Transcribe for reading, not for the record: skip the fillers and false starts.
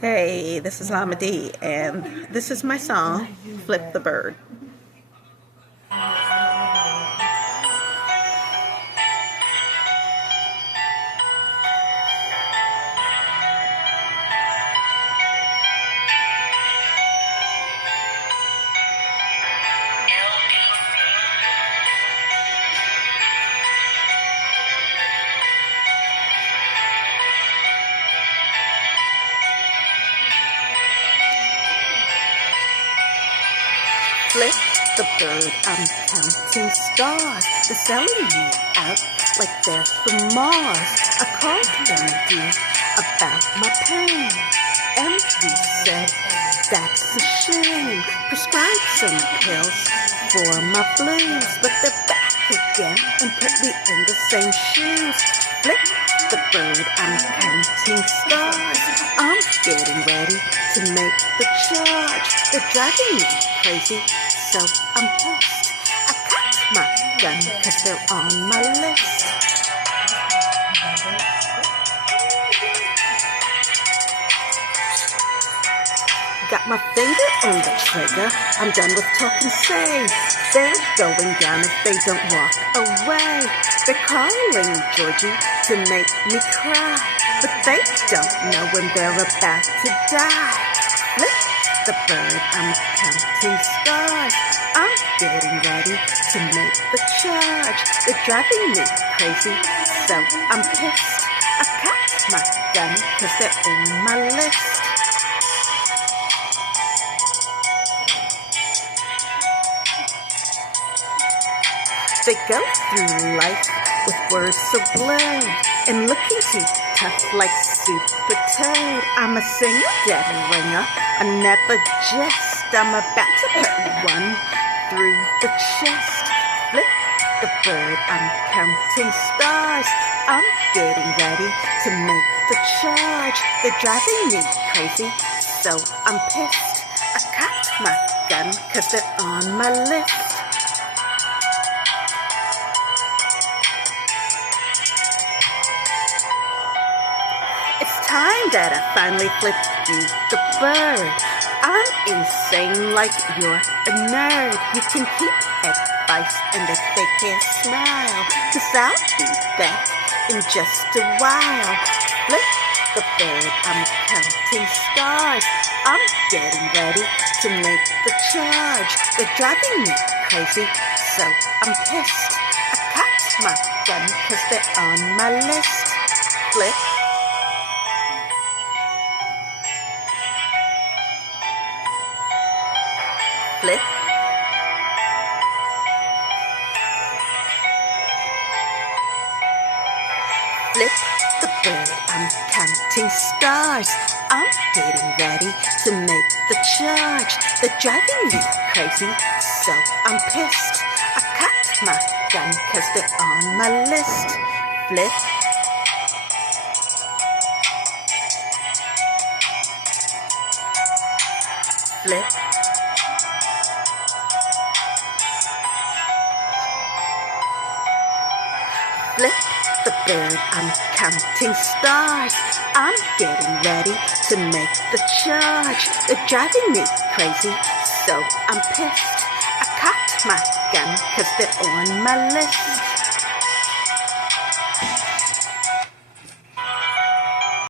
Hey, this is Llama Dee, and this is my song, Flip the Bird. Flip the bird, I'm counting stars. They're selling me out like they're from Mars. I called MD about my pain. MD said, that's a shame. Prescribed some pills for my blues, but they're back again and put me in the same shoes. Flip the bird, I'm counting stars. I'm getting ready to make the charge. They're driving me crazy, so I'm pissed. I cocked my gun cause they're on my list. Got my finger on the trigger, I'm done with talking say. They're going down if they don't walk away. They're calling Georgie to make me cry, but they don't know when they're about to die. Flip the bird, I'm counting stars. I'm getting ready to make the charge. They're driving me crazy, so I'm pissed. I cocked my gun cause they're on my list. They go through life with words so blurred and looking too tough like Super Toad. I'm a singer, dead ringer, I never jest. I'm about to put one through the chest. Flip the bird, I'm counting stars. I'm getting ready to make the charge. They're driving me crazy, so I'm pissed. I cocked my gun cause they're on my list. It's time that I finally flipped you the bird. I'm insane like you're a nerd. You can keep advice and if they can't smile, cause I'll be back in just a while. Flip the bird, I'm counting stars. I'm getting ready to make the charge. They're driving me crazy, so I'm pissed. I cocked my gun cause they're on my list. Flip. Flip. Flip the bird, I'm counting stars. I'm getting ready to make the charge. They're driving me crazy, so I'm pissed. I cocked my gun cause they're on my list. Flip. Flip. Flip the bird, I'm counting stars. I'm getting ready to make the charge. They're driving me crazy, so I'm pissed. I cocked my gun cause they're on my list.